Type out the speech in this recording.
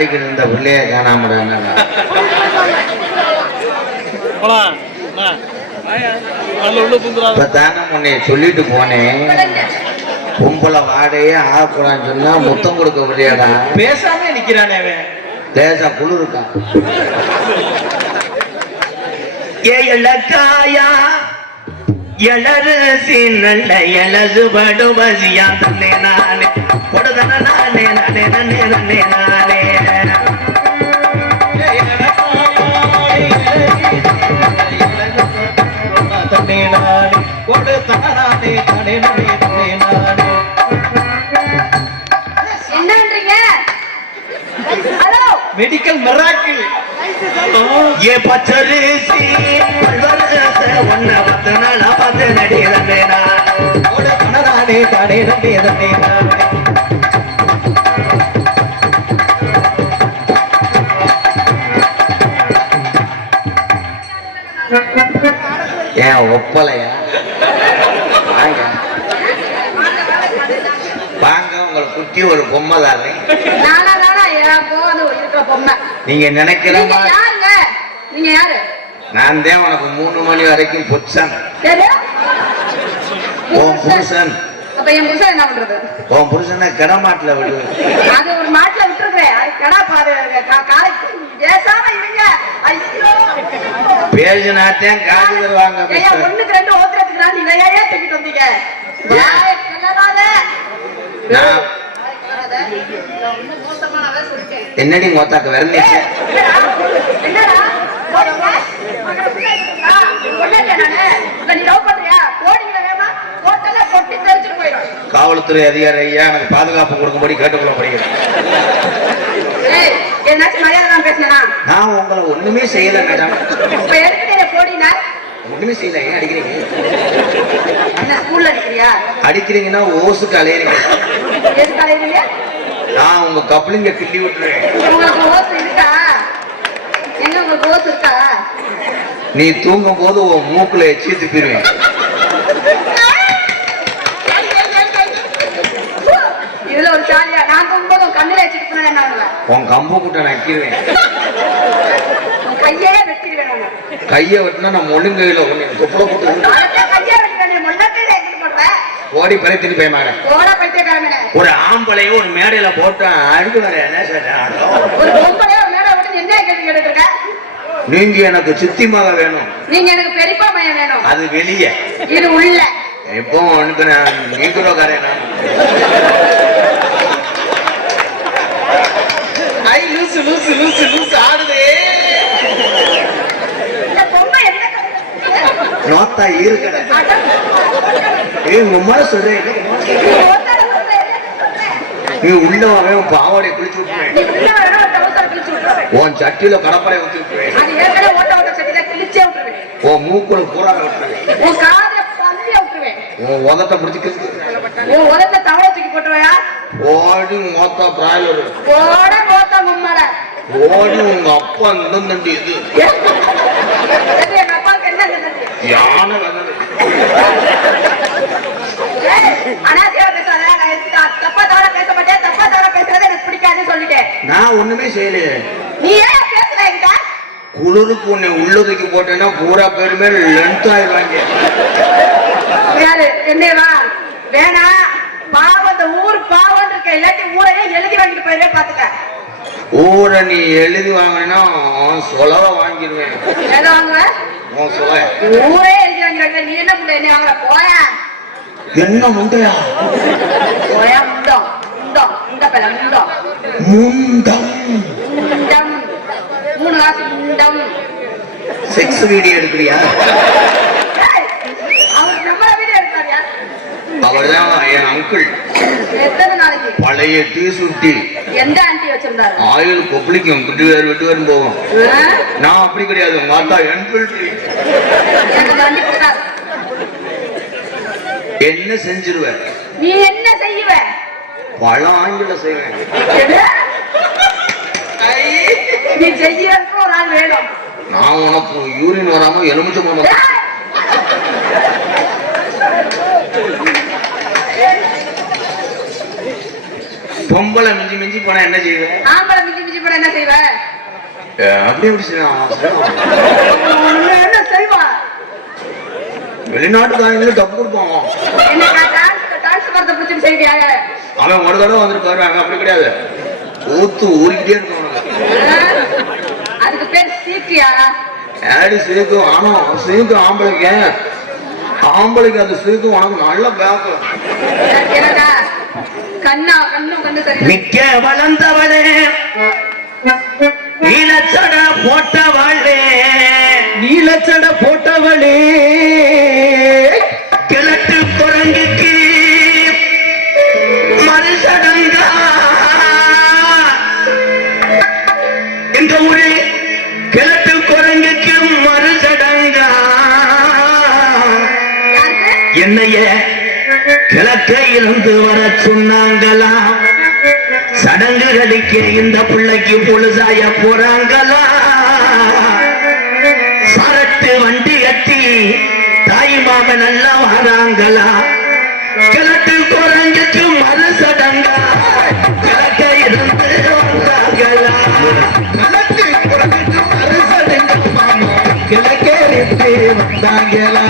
பாடிக்கிட்டு இருந்த பிள்ளைய காணாமடாங்க. இப்ப தானே உன்னை சொல்லிட்டு போனேன், பொம்பளை வாடையே ஆகக்கூடாதுன்னு சொன்னா முத்தம் கொடுக்க முடியாடா. பேசாம நிக்கிறானே தேச குழு இருக்கான். ஏழக்காயா எழரசி நல்ல எழது படுபசியா தன்னே நானே கொடுதன நானே நானே நானே நானே நானே தன்னே நானே கொடுதன நானே நானே நானே நானே நானே. என்னன்றீங்க? Hello, medical miracle. ஏ பச்சரிசி பல்வரச ஒன்ன பத்து நாளா பத்து நடிகரேனா ஓட கனதானே தானே நம்பே தன்னே நானே. ஏன் ஒப்பலையா? வாங்க வாங்க, உங்களை குட்டி ஒரு பொம்மை தானே. நானா நானா போது இருக்கிற பொம்மை. நீங்க நினைக்கிற நீங்க யாருங்க? நீங்க யாரு? நான் தான் உனக்கு 3 மணி வரைக்கும் புருஷன். சரி, உன் புருஷன். அப்ப என் புருஷன் என்ன பண்றது? உன் புருஷனை கிடமாட்டில் விடு. அது ஒரு மாட்டுல விட்டுருக்கேன். அது கடா பாரு காலைக்கு பேசாம இருங்க. ஐயோ, பேசினாத்தான் காது தருவாங்க. ஐயா, 1க்கு 2 ஓத்துறதுக்கு நான் நீங்க ஏன் தூக்கிட்டு வந்தீங்க? என்னடி மொத்தாக்க விரண்டிச்சு? காவல்துறை அதிகாரி ஐயா, எனக்கு பாதுகாப்பு கொடுக்கும்படி கேட்டுக்கொள்ளப்படுகிறேன். நான் உங்களை ஒண்ணுமே செய்யல மேடம். ஒண்ணுமே செய்யல. ஏன் அடிக்கிறீங்க? அடிக்கிறீங்கன்னா ஓசுக்கு அலையறீங்க. நான் உங்க கப்ளிங்க கிள்ளி விட்டுறேன். நீ தூங்கும் போது உன் மூக்குல எச்சி துப்பிடுவேன். இதுல ஒரு ஜாலியா நான் தூங்கும் போது கண்ணுல எச்சி துப்பினா உன் கம்பு கூட்ட நக்கிடுவேன். கையே வெட்டிடுவேன். கைய வெட்டினா நம்ம ஒழுங்கையில கொப்பளை கூட்ட ஓடி பறித்துட்டு போயமாங்க. ஒரு ஆம்பளையும் ஒரு மேடையில போட்டு அடிக்க வர என்ன சார்? நீங்க எனக்கு சித்தி மக வேணும், நீங்க எனக்கு பெரியப்பா மையம் வேணும். அது வெளியே, இது உள்ள. இப்போ உனக்கு நான் நீக்குறோக்காரன். ஐ லூசு லூசு லூசு லூசு ஆடுதே. நோத்தா இருக்கட உம்மா சொல்றேன். நீ உள்ளவே பாவாடை குளிச்சு விட்டுருவேன். உன் சட்டியில கடப்படை ஊற்றி விட்டுருவேன். உன் மூக்குல பூரா விட்டுருவேன். உன் உதட்ட முடிச்சு தூக்கி போட்டுருவையா? ஓடி மொத்தா பிராய்லர் ஓடி உங்க அப்பா இருந்தண்டி. இது யானை தப்பா தவற பேச மாட்டேன். தப்பா தவற பேசுறது எனக்கு பிடிக்காதுன்னு சொல்லிட்டேன். நான் ஒண்ணுமே செய்யலையே. நீ ஏன் பேசுற? குளிருக்கு உன்னை உள்ளதுக்கு போட்டேன்னா பூரா பேருமே லென்த் ஆயிடுவாங்க. யாரு என்னவா? வேணா பாவம், அந்த ஊர் பாவம் இருக்க. இல்லாட்டி ஊரையே எழுதி வாங்கிட்டு போயிருவே. பாத்துக்க, ஊரை நீ எழுதி வாங்கினா சொலவ வாங்கிடுவேன். எதை வாங்குவ? ஊரே எழுதி வாங்கிறாங்க. நீ என்ன முண்டை என்ன வாங்குற? போயா. என்ன முண்டையா? போயா முண்டம். முண்டம் முண்டப்பல முண்டம் முண்டம் முண்டம் 3 காசு முண்டம். Sex video எடுக்கிறியா? அவர் நம்மள வீடியோ எடுத்தாரியா? அவர்தான் என் அங்கிள். எத்தனை நாளைக்கு? பழைய டீ சுட்டி. எந்த ஆண்டி வச்சிருந்தாரு? ஆயில் கொப்பளிக்கும், விட்டு வரும் போகும். நான் அப்படி கிடையாது. மாத்தா என்ன செஞ்சிருவேன்? நீ என்ன செய்வ? பல ஆங்கில செய்வேன். நீ செய்யறதுக்கு ஒரு ஆள் வேணும். நான் உனக்கு யூரின் வராம எலுமிச்சை போன பொம்பளை மிஞ்சி மிஞ்சி போனா என்ன செய்வேன்? ஆம்பளை மிஞ்சி மிஞ்சி வீட்டுக்கு போன என்ன செய்வ? அப்படியே எப்படி செய்யலாம்? என்ன செய்வா? வெளிநாட்டுக்காரங்களும் டப்பு கொடுப்பான். என்ன டான்ஸ் பார்த்த பிடிச்சிட்டு செய்வியா? அவன் ஒரு தடவை வந்துருக்காரு, அவன் அப்படி கிடையாது, ஊத்து ஊறிக்கிட்டே இருக்கும். அதுக்கு பேர் சீக்கியா? ஏடி சீக்கும், ஆனா சீக்கும் ஆம்பளைக்கு, ஆம்பளைக்கு அந்த சீக்கும் உனக்கு நல்ல பேக்கம். கண்ணா கண்ணும் கண்ணு சரி. மிக்க வளர்ந்தவளே நீலச்சட போட்டவளே, நீலச்சட போட்டவளே, கிழட்டு குரங்குக்கு மறுசடங்கா எங்க ஊரு கிழட்டு குரங்குக்கு மறுசடங்கா என்னைய கிழக்க இருந்து வர சொன்னாங்களா, சடங்குகளுக்கு இந்த பிள்ளைக்கு பொழுதாய போறாங்களா, சரட்டு வண்டி கட்டி தாய் மாமன் நல்லா வராங்களா, கிழட்டு குரங்குக்கு மறு சடங்கா கிழக்க இருந்து வந்தாங்களா, கிழட்டு குரங்குக்கு மறு சடங்கா மாமா கிழக்க இருந்து வந்தாங்களா.